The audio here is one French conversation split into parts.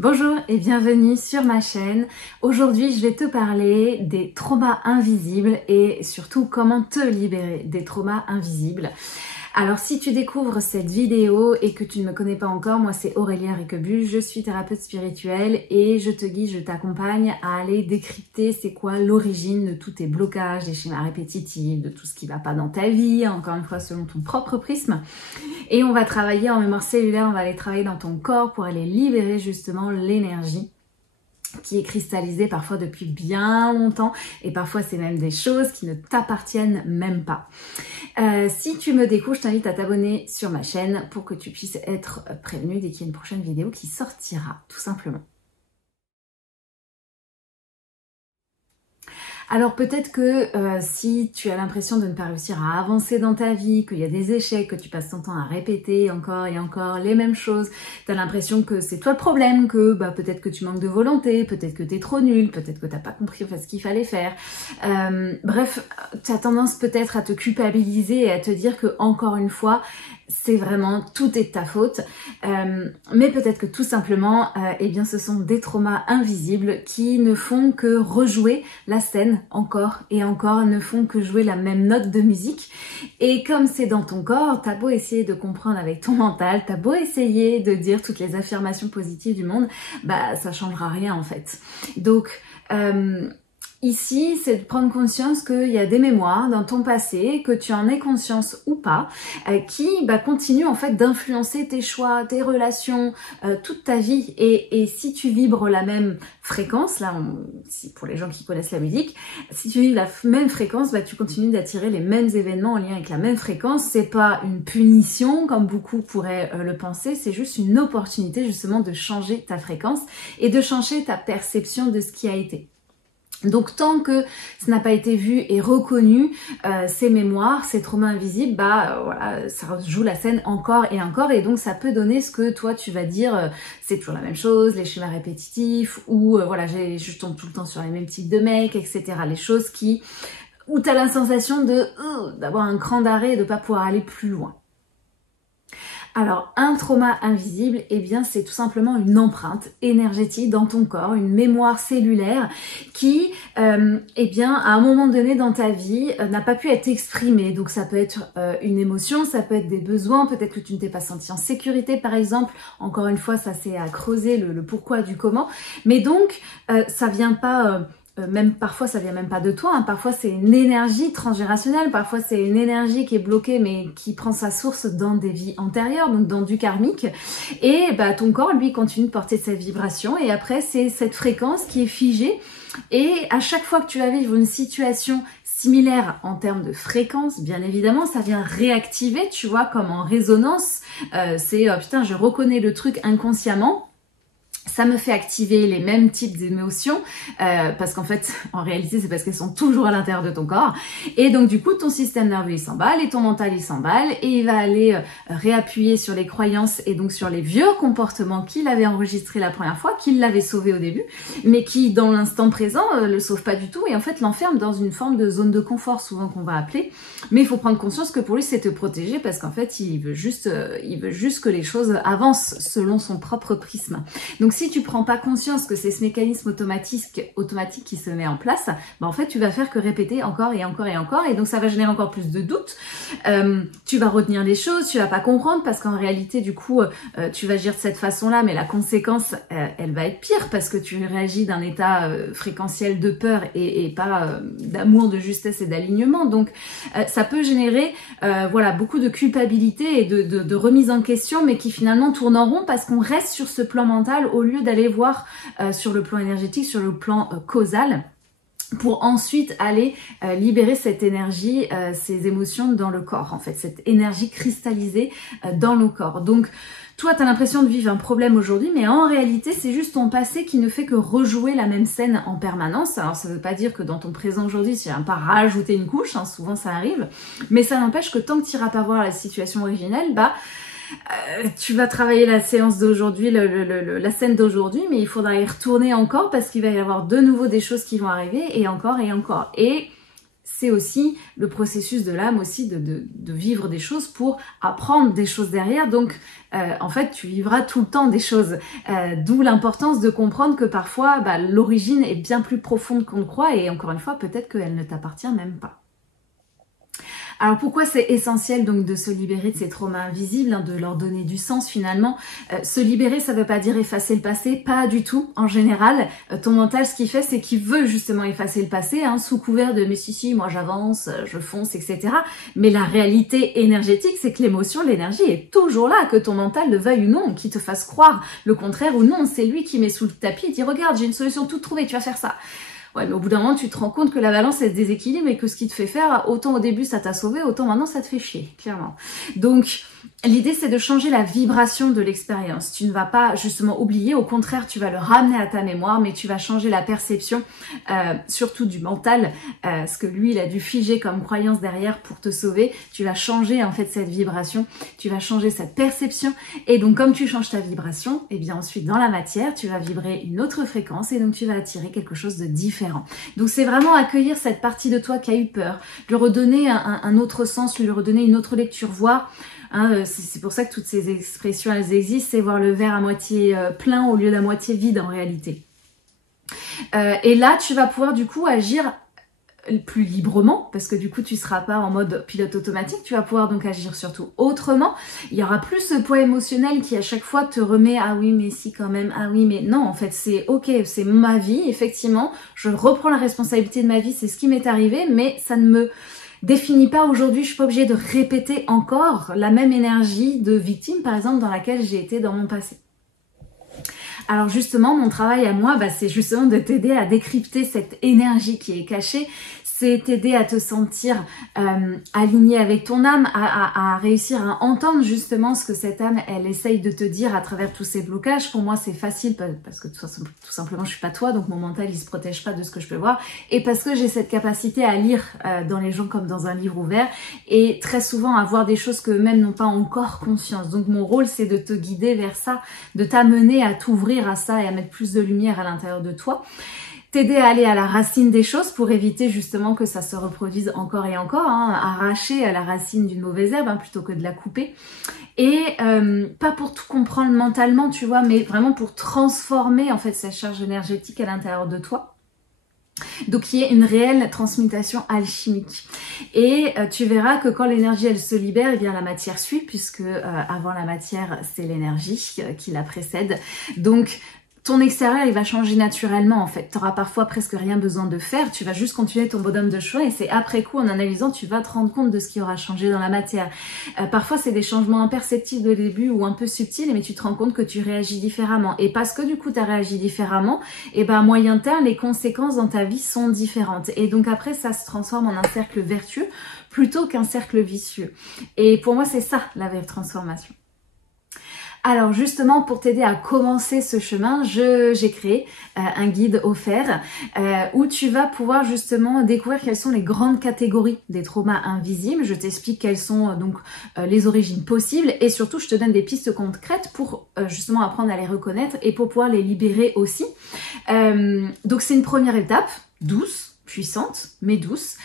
Bonjour et bienvenue sur ma chaîne. Aujourd'hui, je vais te parler des traumas invisibles et surtout comment te libérer des traumas invisibles. Alors si tu découvres cette vidéo et que tu ne me connais pas encore, moi c'est Aurélia Riquebus, je suis thérapeute spirituelle et je te guide, je t'accompagne à aller décrypter c'est quoi l'origine de tous tes blocages, des schémas répétitifs, de tout ce qui ne va pas dans ta vie, encore une fois selon ton propre prisme. Et on va travailler en mémoire cellulaire, on va aller travailler dans ton corps pour aller libérer justement l'énergie qui est cristallisée parfois depuis bien longtemps et parfois c'est même des choses qui ne t'appartiennent même pas. Si tu me découvres, je t'invite à t'abonner sur ma chaîne pour que tu puisses être prévenu dès qu'il y a une prochaine vidéo qui sortira, tout simplement. Alors peut-être que si tu as l'impression de ne pas réussir à avancer dans ta vie, qu'il y a des échecs, que tu passes ton temps à répéter encore et encore les mêmes choses, tu as l'impression que c'est toi le problème, que peut-être que tu manques de volonté, peut-être que tu es trop nul, peut-être que tu n'as pas compris ce qu'il fallait faire. Bref, tu as tendance peut-être à te culpabiliser et à te dire que encore une fois, c'est vraiment tout est de ta faute. Mais peut-être que tout simplement, eh bien, ce sont des traumas invisibles qui ne font que rejouer la scène encore et encore, ne font que jouer la même note de musique. Et comme c'est dans ton corps, t'as beau essayer de comprendre avec ton mental, t'as beau essayer de dire toutes les affirmations positives du monde, ça changera rien en fait. Donc, ici, c'est de prendre conscience qu'il y a des mémoires dans ton passé, que tu en aies conscience ou pas, qui continuent en fait d'influencer tes choix, tes relations, toute ta vie. Et si tu vibres la même fréquence, là, pour les gens qui connaissent la musique, si tu vibres la même fréquence, tu continues d'attirer les mêmes événements en lien avec la même fréquence. C'est pas une punition comme beaucoup pourraient le penser, c'est juste une opportunité justement de changer ta fréquence et de changer ta perception de ce qui a été. Donc tant que ça n'a pas été vu et reconnu, ces mémoires, ces traumas invisibles, voilà, ça joue la scène encore et donc ça peut donner ce que toi tu vas dire, c'est toujours la même chose, les schémas répétitifs, ou voilà, je tombe tout le temps sur les mêmes types de mecs, etc. Les choses où tu as la sensation d'avoir un cran d'arrêt et de pas pouvoir aller plus loin. Alors, un trauma invisible, eh bien, c'est tout simplement une empreinte énergétique dans ton corps, une mémoire cellulaire qui, eh bien, à un moment donné dans ta vie, n'a pas pu être exprimée. Donc, ça peut être une émotion, ça peut être des besoins, peut-être que tu ne t'es pas senti en sécurité, par exemple. Encore une fois, ça c'est à creuser le pourquoi du comment. Mais donc, ça vient pas... même parfois ça vient même pas de toi, parfois c'est une énergie transgénérationnelle, parfois c'est une énergie qui est bloquée mais qui prend sa source dans des vies antérieures, donc dans du karmique, et ton corps lui continue de porter cette vibration et après c'est cette fréquence qui est figée et à chaque fois que tu vas vivre une situation similaire en termes de fréquence, bien évidemment, ça vient réactiver, tu vois, comme en résonance, c'est putain je reconnais le truc inconsciemment. Ça me fait activer les mêmes types d'émotions parce qu'en fait, en réalité, c'est parce qu'elles sont toujours à l'intérieur de ton corps. Et donc, du coup, ton système nerveux, il s'emballe et ton mental, il s'emballe et il va aller réappuyer sur les croyances et donc sur les vieux comportements qu'il avait enregistrés la première fois, qu'il l'avait sauvé au début, mais qui, dans l'instant présent, le sauve pas du tout et en fait, l'enferme dans une forme de zone de confort, souvent qu'on va appeler. Mais il faut prendre conscience que pour lui, c'est te protéger parce qu'en fait, il veut juste que les choses avancent selon son propre prisme. Donc, si tu prends pas conscience que c'est ce mécanisme automatique qui se met en place, en fait tu vas faire que répéter encore et encore et encore et donc ça va générer encore plus de doutes. Tu vas retenir des choses, tu vas pas comprendre parce qu'en réalité du coup tu vas agir de cette façon-là mais la conséquence elle va être pire parce que tu réagis d'un état fréquentiel de peur et pas d'amour, de justesse et d'alignement. Donc ça peut générer voilà beaucoup de culpabilité et de remise en question mais qui finalement tourne en rond parce qu'on reste sur ce plan mental au lieu d'aller voir sur le plan énergétique, sur le plan causal pour ensuite aller libérer cette énergie, ces émotions dans le corps en fait, cette énergie cristallisée dans le corps. Donc toi, tu as l'impression de vivre un problème aujourd'hui, mais en réalité, c'est juste ton passé qui ne fait que rejouer la même scène en permanence. Alors, ça ne veut pas dire que dans ton présent aujourd'hui, tu n'as pas rajouté une couche, souvent ça arrive, mais ça n'empêche que tant que tu n'iras pas voir la situation originelle, tu vas travailler la séance d'aujourd'hui, la scène d'aujourd'hui, mais il faudra y retourner encore parce qu'il va y avoir de nouveau des choses qui vont arriver et encore et encore. Et c'est aussi le processus de l'âme aussi de vivre des choses pour apprendre des choses derrière. Donc en fait tu vivras tout le temps des choses, d'où l'importance de comprendre que parfois l'origine est bien plus profonde qu'on ne croit, et encore une fois peut-être qu'elle ne t'appartient même pas. Alors pourquoi c'est essentiel donc de se libérer de ces traumas invisibles, de leur donner du sens finalement. Se libérer, ça veut pas dire effacer le passé, pas du tout. En général, ton mental, ce qu'il fait, c'est qu'il veut justement effacer le passé, sous couvert de mais si, moi j'avance, je fonce, etc. Mais la réalité énergétique, c'est que l'émotion, l'énergie est toujours là, que ton mental le veuille ou non, qu'il te fasse croire le contraire ou non. C'est lui qui met sous le tapis et dit regarde, j'ai une solution toute trouvée, tu vas faire ça. Ouais, mais au bout d'un moment, tu te rends compte que la balance est déséquilibre et que ce qui te fait faire, autant au début ça t'a sauvé, autant maintenant ça te fait chier, clairement. Donc, l'idée c'est de changer la vibration de l'expérience. Tu ne vas pas justement oublier, au contraire, tu vas le ramener à ta mémoire, mais tu vas changer la perception, surtout du mental, ce que lui, il a dû figer comme croyance derrière pour te sauver. Tu vas changer en fait cette vibration, tu vas changer cette perception, et donc comme tu changes ta vibration, et bien ensuite dans la matière, tu vas vibrer une autre fréquence, et donc tu vas attirer quelque chose de différent. Donc c'est vraiment accueillir cette partie de toi qui a eu peur, lui redonner un autre sens, lui redonner une autre lecture, voir, c'est pour ça que toutes ces expressions elles existent, c'est voir le verre à moitié plein au lieu d'à moitié vide en réalité. Et là tu vas pouvoir du coup agir plus librement, parce que du coup tu seras pas en mode pilote automatique, tu vas pouvoir donc agir surtout autrement. Il y aura plus ce poids émotionnel qui à chaque fois te remet ah oui mais si quand même, ah oui mais non, en fait c'est ok, c'est ma vie, effectivement je reprends la responsabilité de ma vie, c'est ce qui m'est arrivé, mais ça ne me définit pas aujourd'hui, je suis pas obligée de répéter encore la même énergie de victime par exemple dans laquelle j'ai été dans mon passé. Alors justement, mon travail à moi, c'est justement de t'aider à décrypter cette énergie qui est cachée, c'est t'aider à te sentir aligné avec ton âme, à réussir à entendre justement ce que cette âme, elle essaye de te dire à travers tous ces blocages. Pour moi, c'est facile parce que tout simplement, je suis pas toi, donc mon mental, il se protège pas de ce que je peux voir, et parce que j'ai cette capacité à lire dans les gens comme dans un livre ouvert, et très souvent à voir des choses que eux-mêmes n'ont pas encore conscience. Donc mon rôle, c'est de te guider vers ça, de t'amener à t'ouvrir à ça et à mettre plus de lumière à l'intérieur de toi. T'aider à aller à la racine des choses pour éviter justement que ça se reproduise encore et encore, arracher à la racine d'une mauvaise herbe plutôt que de la couper. Et pas pour tout comprendre mentalement, tu vois, mais vraiment pour transformer en fait cette charge énergétique à l'intérieur de toi. Donc il y a une réelle transmutation alchimique. Et tu verras que quand l'énergie elle se libère, eh bien la matière suit, puisque avant la matière c'est l'énergie qui la précède. Donc ton extérieur, il va changer naturellement en fait. Tu n'auras parfois presque rien besoin de faire, tu vas juste continuer ton bonhomme de chemin, et c'est après coup, en analysant, tu vas te rendre compte de ce qui aura changé dans la matière. Parfois, c'est des changements imperceptibles au début ou un peu subtils, mais tu te rends compte que tu réagis différemment. Et parce que du coup, tu as réagi différemment, et à moyen terme, les conséquences dans ta vie sont différentes. Et donc après, ça se transforme en un cercle vertueux plutôt qu'un cercle vicieux. Et pour moi, c'est ça, la vraie transformation. Alors justement, pour t'aider à commencer ce chemin, j'ai créé un guide offert où tu vas pouvoir justement découvrir quelles sont les grandes catégories des traumas invisibles. Je t'explique quelles sont donc les origines possibles, et surtout je te donne des pistes concrètes pour justement apprendre à les reconnaître et pour pouvoir les libérer aussi. Donc c'est une première étape, douce, puissante mais douce,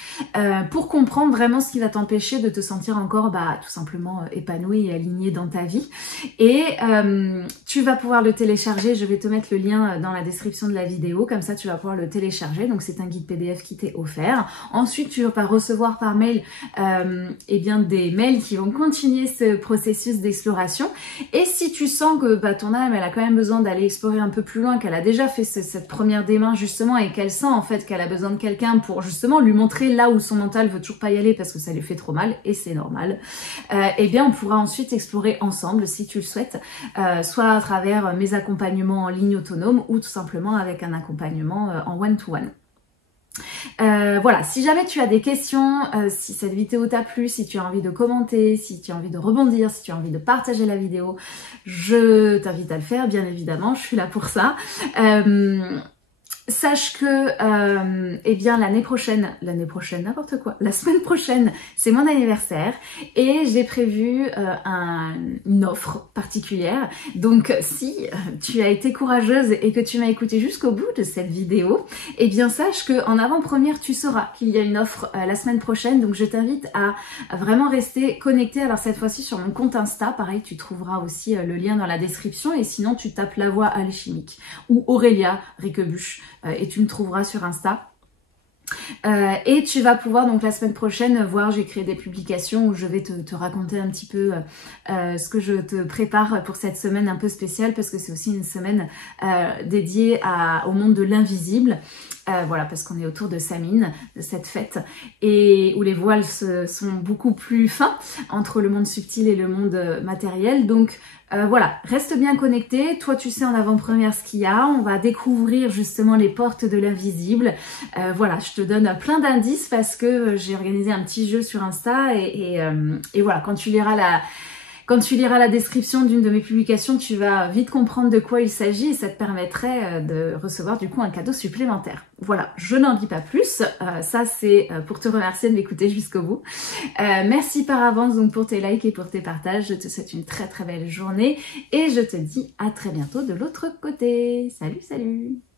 pour comprendre vraiment ce qui va t'empêcher de te sentir encore tout simplement épanoui et aligné dans ta vie. Et tu vas pouvoir le télécharger, je vais te mettre le lien dans la description de la vidéo, comme ça tu vas pouvoir le télécharger. Donc c'est un guide PDF qui t'est offert. Ensuite tu vas recevoir par mail des mails qui vont continuer ce processus d'exploration. Et si tu sens que ton âme elle a quand même besoin d'aller explorer un peu plus loin, qu'elle a déjà fait cette première démarche justement, et qu'elle sent en fait qu'elle a besoin de quelqu'un pour justement lui montrer là où son mental veut toujours pas y aller parce que ça lui fait trop mal, et c'est normal, eh bien on pourra ensuite explorer ensemble si tu le souhaites, soit à travers mes accompagnements en ligne autonome ou tout simplement avec un accompagnement en one-to-one. Voilà, si jamais tu as des questions, si cette vidéo t'a plu, si tu as envie de commenter, si tu as envie de rebondir, si tu as envie de partager la vidéo, je t'invite à le faire, bien évidemment, je suis là pour ça. Sache que eh bien l'année prochaine, n'importe quoi, la semaine prochaine, c'est mon anniversaire et j'ai prévu une offre particulière. Donc si tu as été courageuse et que tu m'as écouté jusqu'au bout de cette vidéo, eh bien sache qu'en avant-première, tu sauras qu'il y a une offre la semaine prochaine. Donc je t'invite à vraiment rester connecté. Alors cette fois-ci sur mon compte Insta, pareil, tu trouveras aussi le lien dans la description et sinon tu tapes La Voix Alchimique ou Aurélia Riquebuche. Et tu me trouveras sur Insta. Et tu vas pouvoir donc la semaine prochaine voir, j'ai créé des publications où je vais te raconter un petit peu ce que je te prépare pour cette semaine un peu spéciale parce que c'est aussi une semaine dédiée au monde de l'invisible. Voilà, parce qu'on est autour de Samhain, de cette fête, et où les voiles sont beaucoup plus fins entre le monde subtil et le monde matériel. Donc voilà, reste bien connecté. Toi, tu sais en avant-première ce qu'il y a. On va découvrir justement les portes de l'invisible. Voilà, je te donne plein d'indices parce que j'ai organisé un petit jeu sur Insta et voilà, quand tu liras la description d'une de mes publications, tu vas vite comprendre de quoi il s'agit et ça te permettrait de recevoir du coup un cadeau supplémentaire. Voilà, je n'en dis pas plus. Ça, c'est pour te remercier de m'écouter jusqu'au bout. Merci par avance donc pour tes likes et pour tes partages. Je te souhaite une très très belle journée et je te dis à très bientôt de l'autre côté. Salut, salut!